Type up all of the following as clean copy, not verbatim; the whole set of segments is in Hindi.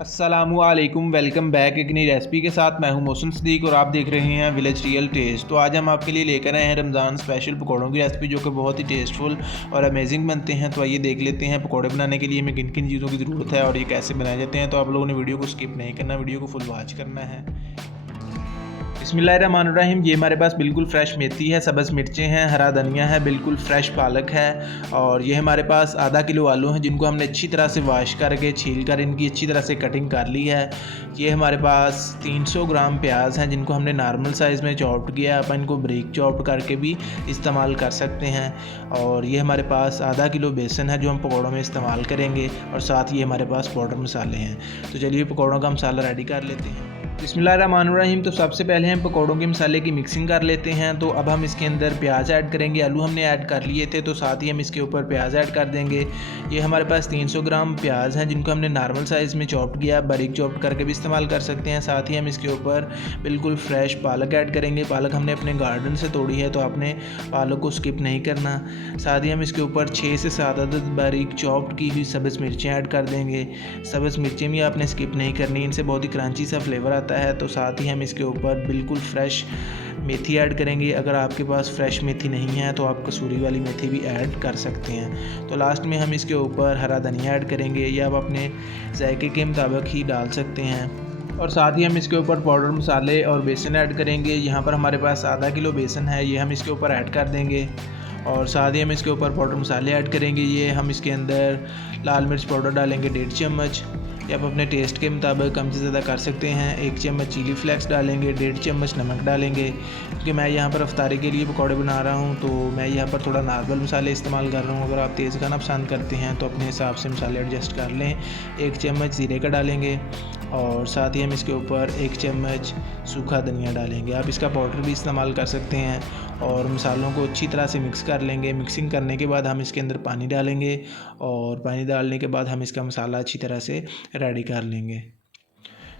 अस्सलामुअलैकुम, वेलकम बैक एक नई रेसिपी के साथ। मैं हूं मोहसिन सदीक और आप देख रहे हैं विलेज रियल टेस्ट। तो आज हम आपके लिए लेकर आए हैं रमज़ान स्पेशल पकौड़ों की रेसिपी, जो कि बहुत ही टेस्टफुल और अमेजिंग बनते हैं। तो आइए देख लेते हैं पकौड़े बनाने के लिए हमें किन किन चीज़ों की ज़रूरत है और ये कैसे बनाए जाते हैं। तो आप लोगों ने वीडियो को स्किप नहीं करना, वीडियो को फुल वॉच करना है। बिस्मिल्लाहिर्रहमानिर्रहीम। ये हमारे पास बिल्कुल फ्रेश मेथी है, सब्ज़ मिर्चें हैं, हरा धनिया है, बिल्कुल फ्रेश पालक है और ये हमारे पास आधा किलो आलू हैं जिनको हमने अच्छी तरह से वॉश करके छील कर इनकी अच्छी तरह से कटिंग कर ली है। ये हमारे पास 300 ग्राम प्याज हैं जिनको हमने नॉर्मल साइज़ में चॉप्ड किया है। आप इनको ब्रीक चॉप्ड करके भी इस्तेमाल कर सकते हैं। और ये हमारे पास आधा किलो बेसन है जो हम पकौड़ों में इस्तेमाल करेंगे और साथ ही हमारे पास पाउडर मसाले हैं। तो चलिए पकौड़ों का मसाला रेडी कर लेते हैं। बिस्मिल्लाहिर्रहमानिर्रहीम। तो सबसे पहले हम पकौड़ों के मसाले की मिक्सिंग कर लेते हैं। तो अब हम इसके अंदर प्याज ऐड करेंगे। आलू हमने ऐड कर लिए थे तो साथ ही हम इसके ऊपर प्याज ऐड कर देंगे। ये हमारे पास 300 ग्राम प्याज हैं जिनको हमने नॉर्मल साइज़ में चॉप्ड किया, बारीक चॉप्ड करके भी इस्तेमाल कर सकते हैं। साथ ही हम इसके ऊपर बिल्कुल फ्रेश पालक ऐड करेंगे। पालक हमने अपने गार्डन से तोड़ी है तो आपने पालक को स्किप नहीं करना। साथ ही हम इसके ऊपर 6 से 7 अदद बारीक चॉप्ड की हुई सब्ज़ मिर्चें ऐड कर देंगे। सब्ज़ मिर्चें भी आपने स्किप नहीं करनी, इनसे बहुत ही क्रंची सा फ्लेवर आता है। तो साथ ही हम इसके ऊपर बिल्कुल फ्रेश मेथी ऐड करेंगे। अगर आपके पास फ्रेश मेथी नहीं है तो आप कसूरी वाली मेथी भी ऐड कर सकते हैं। तो लास्ट में हम इसके ऊपर हरा धनिया ऐड करेंगे। ये आप अपने जायके के मुताबिक ही डाल सकते हैं। और साथ ही हम इसके ऊपर पाउडर मसाले और बेसन ऐड करेंगे। यहाँ पर हमारे पास आधा किलो बेसन है, ये हम इसके ऊपर ऐड कर देंगे। और साथ ही हम इसके ऊपर पाउडर मसाले ऐड करेंगे। ये हम इसके अंदर लाल मिर्च पाउडर डालेंगे 1.5 चम्मच। ये आप अपने टेस्ट के मुताबिक कम से ज़्यादा कर सकते हैं। 1 चम्मच चिली फ्लेक्स डालेंगे, 1.5 चम्मच नमक डालेंगे। क्योंकि मैं यहाँ पर अफ्तारी के लिए पकौड़े बना रहा हूँ तो मैं यहाँ पर थोड़ा नॉर्मल मसाले इस्तेमाल कर रहा हूँ। अगर आप तेज़ खाना पसंद करते हैं तो अपने हिसाब से मसाले एडजस्ट कर लें। 1 चम्मच ज़ीरे का डालेंगे और साथ ही हम इसके ऊपर 1 चम्मच सूखा धनिया डालेंगे। आप इसका पाउडर भी इस्तेमाल कर सकते हैं। और मसालों को अच्छी तरह से मिक्स कर लेंगे। मिक्सिंग करने के बाद हम इसके अंदर पानी डालेंगे और पानी डालने के बाद हम इसका मसाला अच्छी तरह से रेडी कर लेंगे।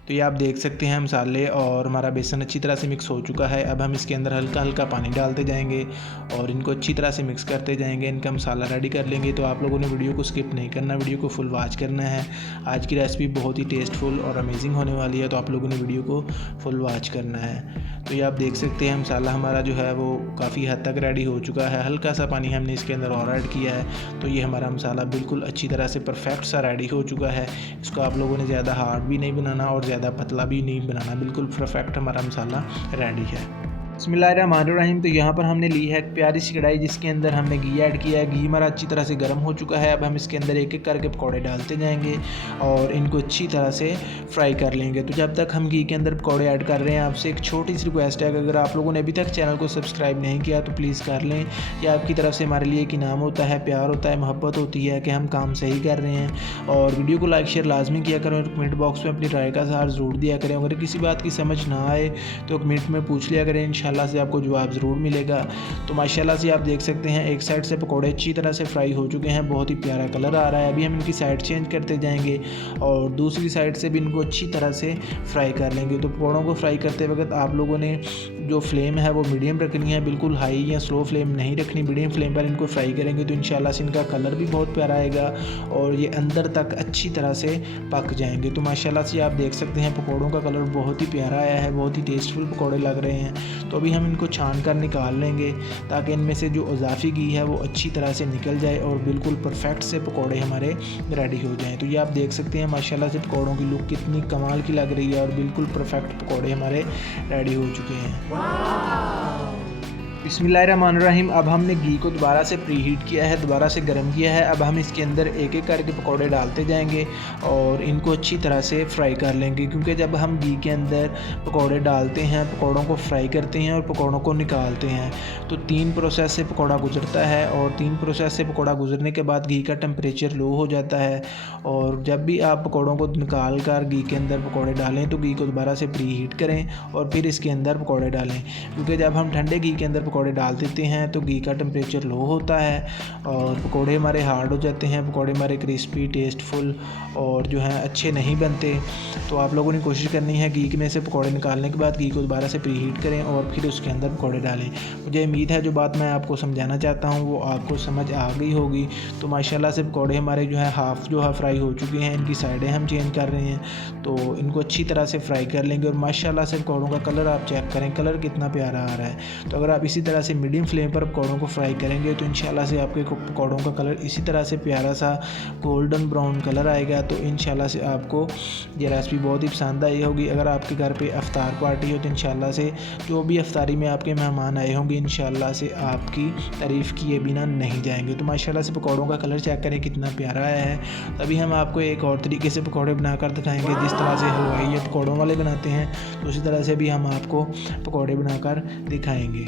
तो ये आप देख सकते हैं मसाले और हमारा बेसन अच्छी तरह से मिक्स हो चुका है। अब हम इसके अंदर हल्का हल्का पानी डालते जाएंगे और इनको अच्छी तरह से मिक्स करते जाएंगे, इनका मसाला रेडी कर लेंगे। तो आप लोगों ने वीडियो को स्किप नहीं करना, वीडियो को फुल वॉच करना है। आज की रेसिपी बहुत ही टेस्टफुल और अमेजिंग होने वाली है, तो आप लोगों ने वीडियो को फुल वॉच करना है। तो ये आप देख सकते हैं मसाला हमारा जो है वो काफ़ी हद तक रेडी हो चुका है। हल्का सा पानी हमने इसके अंदर और ऐड किया है। तो ये हमारा मसाला बिल्कुल अच्छी तरह से परफेक्ट सा रेडी हो चुका है। इसको आप लोगों ने ज़्यादा हार्ड भी नहीं बनाना और ज़्यादा पतला भी नहीं बनाना, बिल्कुल परफेक्ट हमारा मसाला रेडी है। बिस्मिल्लाहिर्रहमानिर्रहीम। तो यहाँ पर हमने ली है एक प्यारी सी कढ़ाई जिसके अंदर हमने घी ऐड किया है। घी हमारा अच्छी तरह से गर्म हो चुका है। अब हम इसके अंदर एक एक करके पकौड़े डालते जाएंगे और इनको अच्छी तरह से फ्राई कर लेंगे। तो जब तक हम घी के अंदर पकौड़े ऐड कर रहे हैं, आपसे एक छोटी सी रिक्वेस्ट है कि अगर आप लोगों ने अभी तक चैनल को सब्सक्राइब नहीं किया तो प्लीज़ कर लें। यह आपकी तरफ से हमारे लिए एक इनाम होता है, प्यार होता है, मोहब्बत होती है कि हम काम सही कर रहे हैं। और वीडियो को लाइक शेयर लाजमी किया करें और कमेंट बॉक्स में अपनी राय का इज़हार ज़रूर दिया करें। अगर किसी बात की समझ ना आए तो कमेंट में पूछ लिया करें, इंशाल्लाह से आपको जवाब ज़रूर मिलेगा। तो माशाल्लाह से आप देख सकते हैं एक साइड से पकौड़े अच्छी तरह से फ्राई हो चुके हैं, बहुत ही प्यारा कलर आ रहा है। अभी हम इनकी साइड चेंज करते जाएंगे और दूसरी साइड से भी इनको अच्छी तरह से फ्राई कर लेंगे। तो पकौड़ों को फ्राई करते वक्त आप लोगों ने जो फ्लेम है वो मीडियम रखनी है, बिल्कुल हाई या स्लो फ्लेम नहीं रखनी। मीडियम फ्लेम पर इनको फ्राई करेंगे तो इंशाल्लाह से इनका कलर भी बहुत प्यारा आएगा और ये अंदर तक अच्छी तरह से पक जाएंगे। तो माशाल्लाह से आप देख सकते हैं पकौड़ों का कलर बहुत ही प्यारा आया है, बहुत ही टेस्टफुल पकौड़े लग रहे हैं। तो अभी हम इनको छान कर निकाल लेंगे ताकि इनमें से जो इजाफी घी है वो अच्छी तरह से निकल जाए और बिल्कुल परफेक्ट से पकौड़े हमारे रेडी हो जाएं। तो ये आप देख सकते हैं माशाल्लाह से पकौड़ों की लुक कितनी कमाल की लग रही है और बिल्कुल परफेक्ट पकौड़े हमारे रेडी हो चुके हैं। बिस्मिल्लाहिर्रहमानिर्रहीम। अब हमने घी को दोबारा से प्री हीट किया है, दोबारा से गर्म किया है। अब हम इसके अंदर एक एक करके पकौड़े डालते जाएंगे और इनको अच्छी तरह से फ्राई कर लेंगे। क्योंकि जब हम घी के अंदर पकौड़े डालते हैं, पकौड़ों को फ्राई करते हैं और पकौड़ों को निकालते हैं तो 3 प्रोसेस से पकौड़ा गुजरता है और 3 प्रोसेस से पकौड़ा गुजरने के बाद घी का टेम्परेचर लो हो जाता है। और जब भी आप पकौड़ों को निकाल कर घी के अंदर पकौड़े डालें तो घी को दोबारा से प्री हीट करें और फिर इसके अंदर पकौड़े डालें। क्योंकि जब हम ठंडे घी के अंदर पकौड़े डाल देते हैं तो घी का टेम्परेचर लो होता है और पकौड़े हमारे हार्ड हो जाते हैं, पकौड़े हमारे क्रिस्पी, टेस्टफुल और जो है अच्छे नहीं बनते। तो आप लोगों ने कोशिश करनी है घी में से पकौड़े निकालने के बाद घी को दोबारा से प्रीहीट करें और फिर उसके अंदर पकौड़े डालें। मुझे उम्मीद है जो बात मैं आपको समझाना चाहता हूँ वो आपको समझ आ गई होगी। तो माशाल्लाह से पकौड़े हमारे जो है हाफ़ फ्राई हो चुके हैं, इनकी साइडें हम चेंज कर रहे हैं। तो इनको अच्छी तरह से फ्राई कर लेंगे और माशाल्लाह से पकौड़ों का कलर आप चेक करें, कलर कितना प्यारा आ रहा है। तो अगर आप इसी तरह से मीडियम फ्लेम पर पकौड़ों को फ्राई करेंगे तो इंशाल्लाह से आपके पकौड़ों का कलर इसी तरह से प्यारा सा गोल्डन ब्राउन कलर आएगा। तो इंशाल्लाह से आपको ये रेसिपी बहुत ही पसंद आई होगी। अगर आपके घर पे अफ्तार पार्टी हो तो इंशाल्लाह से जो भी अफ्तारी में आपके मेहमान आए होंगे इंशाल्लाह से आपकी तारीफ़ किए बिना नहीं जाएंगे। तो माशाल्लाह से पकौड़ों का कलर चेक करें कितना प्यारा आया है। तभी हम आपको एक और तरीके से पकौड़े बनाकर दिखाएंगे, जिस तरह से हलवाई ये पकौड़ों वाले बनाते हैं तो उसी तरह से भी हम आपको पकौड़े बनाकर दिखाएंगे।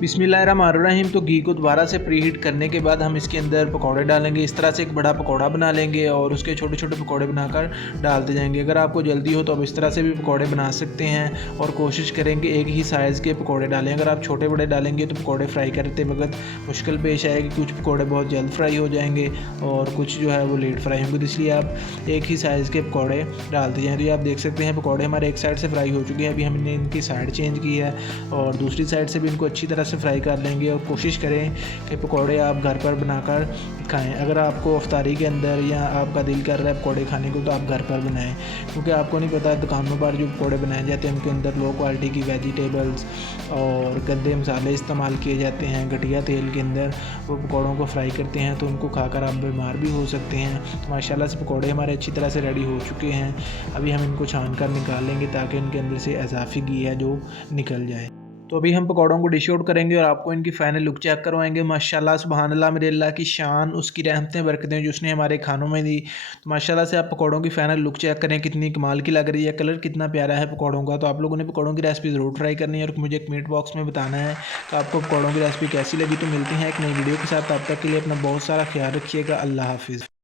बिस्मिल्लाहिर्रहमानिर्रहीम। तो घी को दोबारा से प्रीहीट करने के बाद हम इसके अंदर पकौड़े डालेंगे। इस तरह से एक बड़ा पकौड़ा बना लेंगे और उसके छोटे छोटे पकौड़े बनाकर डालते जाएंगे। अगर आपको जल्दी हो तो आप इस तरह से भी पकौड़े बना सकते हैं और कोशिश करेंगे एक ही साइज़ के पकौड़े डालें। अगर आप छोटे बड़े डालेंगे तो पकौड़े फ्राई करते वक्त मुश्किल पेश आएगी, कुछ पकौड़े बहुत जल्द फ्राई हो जाएंगे और कुछ जो है वो लेट फ्राई होंगे। तो इसलिए आप एक ही साइज़ के पकौड़े डालते जाएँ। तो ये आप देख सकते हैं पकौड़े हमारे एक साइड से फ्राई हो चुके हैं। अभी हमने इनकी साइड चेंज की है और दूसरी साइड से भी इनको अच्छी तरह से फ्राई कर लेंगे और कोशिश करें कि पकौड़े आप घर पर बनाकर खाएं। अगर आपको अफ्तारी के अंदर या आपका दिल कर रहा है पकौड़े खाने को तो आप घर पर बनाएं, क्योंकि आपको नहीं पता दुकानों पर जो पकौड़े बनाए जाते हैं उनके अंदर लो क्वालिटी की वेजिटेबल्स और गंदे मसाले इस्तेमाल किए जाते हैं। घटिया तेल के अंदर वो पकौड़ों को फ्राई करते हैं तो उनको खाकर आप बीमार भी हो सकते हैं। तो माशाल्लाह से पकौड़े हमारे अच्छी तरह से रेडी हो चुके हैं। अभी हम इनको छान कर निकाल लेंगे ताकि इनके अंदर से इजाफी घी है जो निकल जाए। तो अभी हम पकौड़ों को डिश आउट करेंगे और आपको इनकी फ़ाइनल लुक चेक करवाएंगे। माशाल्लाह सुभान अल्लाह, मेरे अल्लाह की शान, उसकी रहमतें बरकतें जो उसने हमारे खानों में दी। तो माशाल्लाह से आप पकौड़ों की फ़ाइनल लुक चेक करें कितनी कमाल की लग रही है, कलर कितना प्यारा है पकौड़ों का। तो आप लोगों ने पकौड़ों की रेसिपी ज़रूर ट्राई करनी है और मुझे एक कमेंट बॉक्स में बताना है कि आपको पकौड़ों की रेसिपी कैसी लगी। तो मिलती हैं एक नई वीडियो के साथ, तब तक के लिए अपना बहुत सारा ख्याल रखिएगा। अल्लाह हाफिज़।